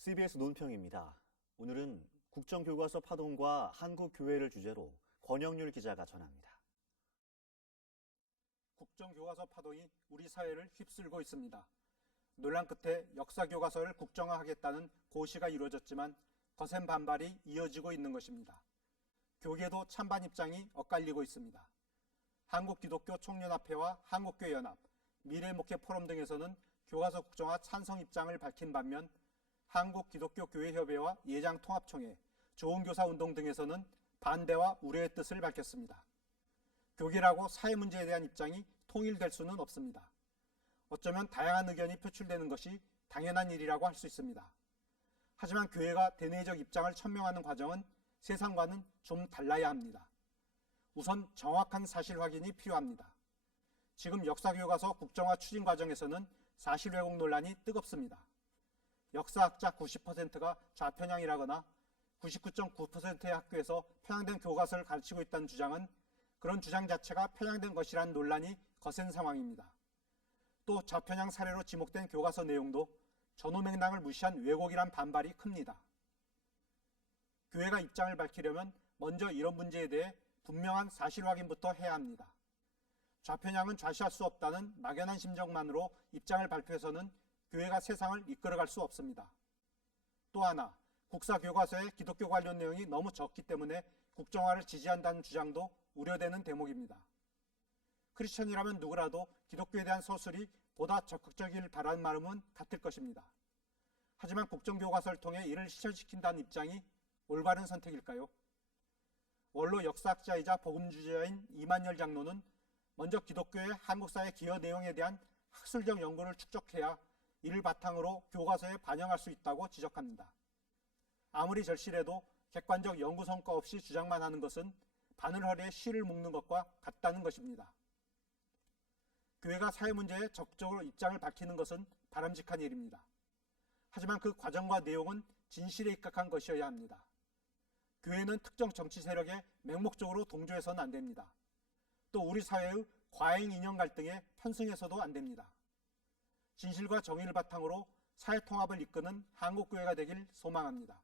CBS 논평입니다. 오늘은 국정교과서 파동과 한국교회를 주제로 권영률 기자가 전합니다. 국정교과서 파동이 우리 사회를 휩쓸고 있습니다. 논란 끝에 역사교과서를 국정화하겠다는 고시가 이루어졌지만 거센 반발이 이어지고 있는 것입니다. 교계도 찬반 입장이 엇갈리고 있습니다. 한국기독교 총연합회와 한국교연합, 미래목회 포럼 등에서는 교과서 국정화 찬성 입장을 밝힌 반면 한국기독교교회협회와 예장통합총회, 좋은교사운동 등에서는 반대와 우려의 뜻을 밝혔습니다. 교계라고 사회 문제에 대한 입장이 통일될 수는 없습니다. 어쩌면 다양한 의견이 표출되는 것이 당연한 일이라고 할 수 있습니다. 하지만 교회가 대내적 입장을 천명하는 과정은 세상과는 좀 달라야 합니다. 우선 정확한 사실 확인이 필요합니다. 지금 역사교과서 국정화 추진 과정에서는 사실 왜곡 논란이 뜨겁습니다. 역사학자 90%가 좌편향이라거나 99.9%의 학교에서 편향된 교과서를 가르치고 있다는 주장은 그런 주장 자체가 편향된 것이라는 논란이 거센 상황입니다. 또 좌편향 사례로 지목된 교과서 내용도 전후 맥락을 무시한 왜곡이란 반발이 큽니다. 교회가 입장을 밝히려면 먼저 이런 문제에 대해 분명한 사실 확인부터 해야 합니다. 좌편향은 좌시할 수 없다는 막연한 심정만으로 입장을 발표해서는 교회가 세상을 이끌어갈 수 없습니다. 또 하나, 국사 교과서에 기독교 관련 내용이 너무 적기 때문에 국정화를 지지한다는 주장도 우려되는 대목입니다. 크리스천이라면 누구라도 기독교에 대한 서술이 보다 적극적일 바라는 마음은 같을 것입니다. 하지만 국정교과서를 통해 이를 실현시킨다는 입장이 올바른 선택일까요? 원로 역사학자이자 복음주자인 이만열 장로는 먼저 기독교의 한국사회 기여 내용에 대한 학술적 연구를 축적해야 이를 바탕으로 교과서에 반영할 수 있다고 지적합니다. 아무리 절실해도 객관적 연구 성과 없이 주장만 하는 것은 바늘허리에 실을 묶는 것과 같다는 것입니다. 교회가 사회 문제에 적극적으로 입장을 밝히는 것은 바람직한 일입니다. 하지만 그 과정과 내용은 진실에 입각한 것이어야 합니다. 교회는 특정 정치 세력에 맹목적으로 동조해서는 안 됩니다. 또 우리 사회의 과잉 이념 갈등에 편승해서도 안 됩니다. 진실과 정의를 바탕으로 사회 통합을 이끄는 한국교회가 되길 소망합니다.